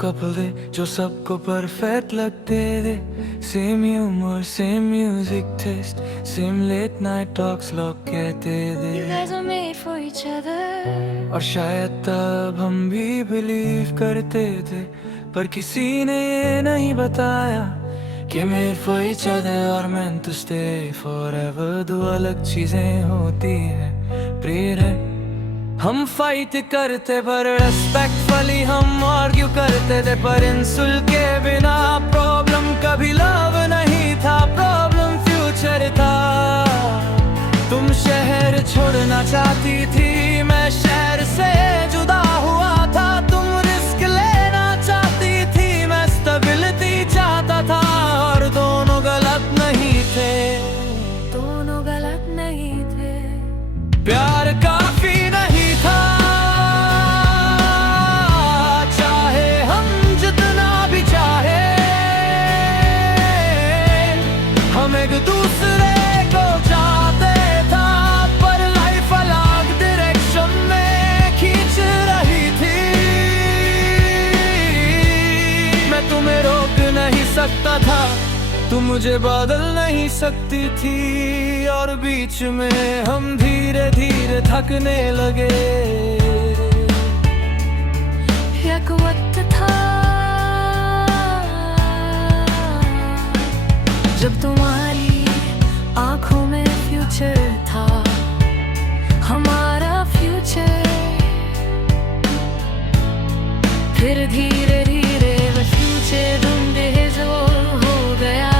Couple थे जो सबको परफेक्ट लगते थे। Same humour, same music taste, same late night talks लोग कहते थे। You guys are made for each other. और शायद तब हम भी बिलीव करते थे, पर किसी ने ये नहीं बताया कि made for each other और meant to stay forever दो अलग चीजें होती हैं। प्रेर है हम फाइट करते पर रेस्पेक्टफुली हम आर्ग्यू करते थे, पर इंसुल के बिना प्रॉब्लम कभी लव नहीं था, प्रॉब्लम फ्यूचर था। तुम शहर छोड़ना चाहती थी, मैं शहर से जुदा हुआ था। तुम रिस्क लेना चाहती थी, मैं स्टेबिलिटी चाहता था। और दोनों गलत नहीं थे, दोनों गलत नहीं थे। प्यार काफी नहीं था, चाहे हम जितना भी चाहे, हम एक दूसरे को चाहते था, पर लाइफ अलग डायरेक्शन में खींच रही थी। मैं तुम्हें रोक नहीं सकता था, तुम मुझे बदल नहीं सकती थी, और बीच में हम धीरे धीरे थकने लगे। एक वक्त था जब तुम्हारी आंखों में फ्यूचर था, हमारा फ्यूचर। फिर धीरे धीरे वो फ्यूचर धुंधेज हो गया।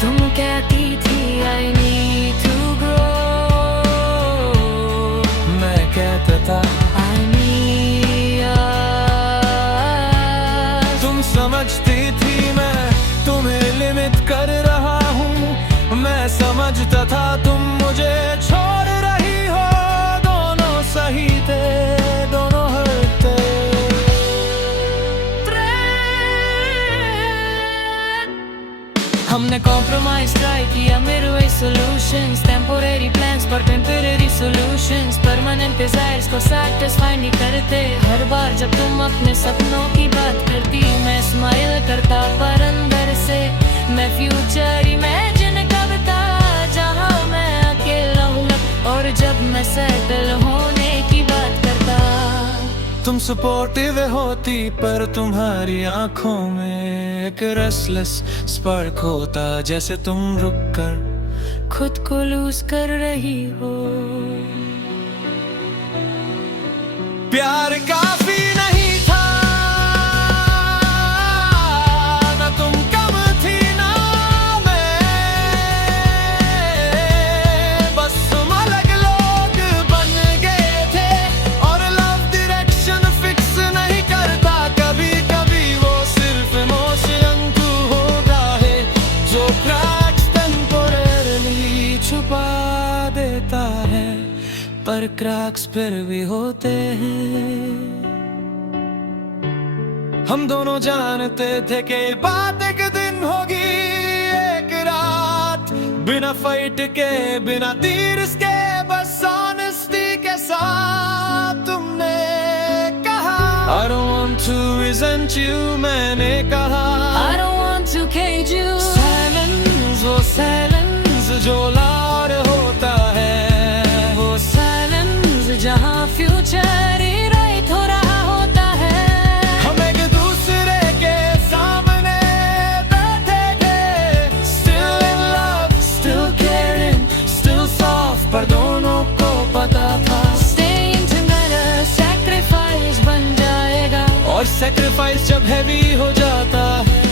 तुम कहती थी I need to grow, मैं कहता था I need us। तुम समझती थी मैं तुम्हें लिमिट कर रहा हूँ, मैं समझता था तुम मुझे छोड़ रही हो। दोनों सही थे, दोनों हर्ट थे। हमने कॉम्प्रोमाइज ट्राई किया, मेरे वे सॉल्यूशंस, टेम्पोरेरी प्लान्स पर टेम्परेरी सॉल्यूशंस, परमानेंट डिजायर्स को सैटिस्फाई नहीं करते। हर बार जब तुम अपने सपनों की बात करती, मैं स्माइल करता, पर अंदर से मैं फ्यूचर इमेजिन करता, जहां मैं अकेला हूँ। और जब मैं सेटल होने की बात करता, तुम सपोर्टिव होती, पर तुम्हारी आंखों में एक रेस्टलेस स्पार्क होता, जैसे तुम रुक कर खुद को लूज कर रही हो। प्यार काफी नहीं था, ना तुम कम थी ना मैं, बस तुम अलग लोग बन गए थे। और लव डायरेक्शन फिक्स नहीं करता, कभी कभी वो सिर्फ इमोशन तू होता है, जो क्रैक्स टेम्पोरेरी छुपा देता है, पर क्रैक्स फिर भी होते हैं। हम दोनों जानते थे कि बात एक दिन होगी, एक रात, बिना फाइट के, बिना तीर के, बस ऑनेस्टी के साथ। तुमने कहा I don't want to resent you, मैंने कहा I don't want to cage you। Silence, वो silence जो लाड होता है, वो साइलेंस जहाँ फ्यूचर ही राइट हो रहा होता है। हम एक दूसरे के सामने बैठे थे, still in love, still caring, still soft, पर दोनों को पता था Staying together sacrifice बन जाएगा। और sacrifice जब heavy हो जाता है,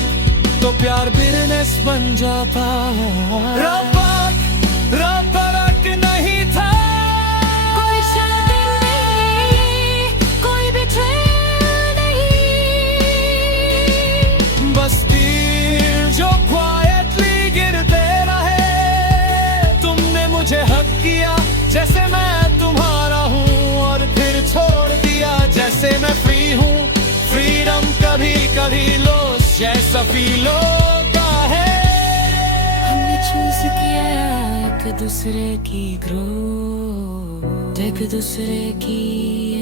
तो प्यार बिजनेस बन जाता है। रब्बक नहीं था, कोई शादी नहीं, कोई betrayal नहीं, बस तीर जो quietly गिरते रहे। तुमने मुझे हक किया जैसे मैं तुम्हारा हूँ, और फिर छोड़ दिया जैसे मैं फ्री हूँ। फ्रीडम कभी कभी लॉस जैसा फील होता है। हमने चूज किया एक दूसरे की ग्रोथ, एक दूसरे की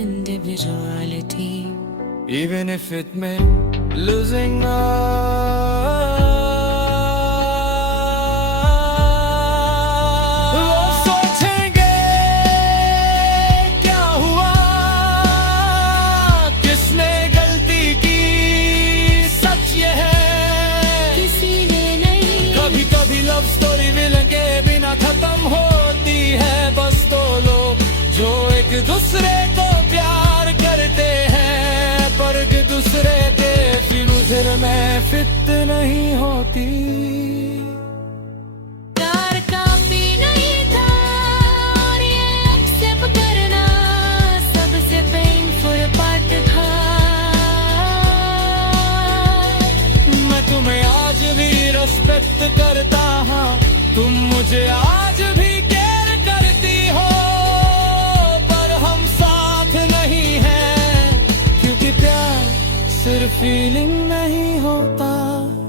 individuality. even if it meant losing us. वो सोचेंगे क्या हुआ, किसने गलती की, सच ये है किसी ने नहीं। कभी कभी लव स्टोरी विलन के बिना खत्म होती है, बस दो लोग जो एक दूसरे को प्यार करते हैं, पर एक दूसरे के फ्यूचर में फिट नहीं होती। प्यार काफी नहीं था और ये एक्सेप्ट करना सबसे पेनफुल पार्ट था। मैं तुम्हें आज भी रिस्पेक्ट करता हूँ, तुम मुझे आज भी केयर करती हो, पर हम साथ नहीं हैं, क्योंकि प्यार सिर्फ फीलिंग नहीं होता,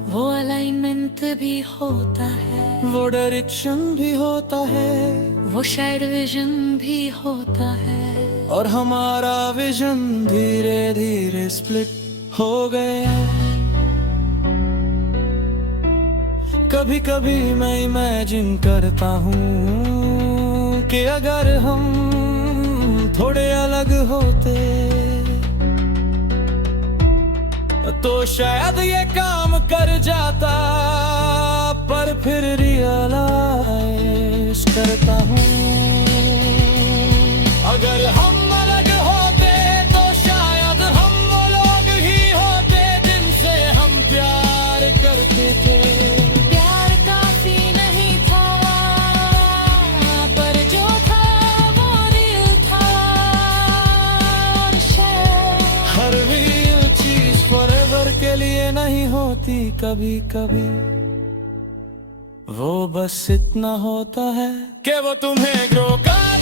वो अलाइनमेंट भी होता है, वो डायरेक्शन भी होता है, वो शायद विजन भी होता है। और हमारा विजन धीरे धीरे स्प्लिट हो गया। कभी कभी मैं इमेजिन करता हूँ कि अगर हम थोड़े अलग होते तो शायद ये काम कर जाता, पर फिर रियलाइज करता हूँ अगर हम अलग होते तो शायद हम वो लोग ही होते जिनसे हम प्यार करते थे। प्यार काफी नहीं था, पर जो था वो रियल था। और शायद हर रियल चीज फॉरएवर के लिए नहीं होती, कभी कभी वो बस इतना होता है कि वो तुम्हें ग्रो कर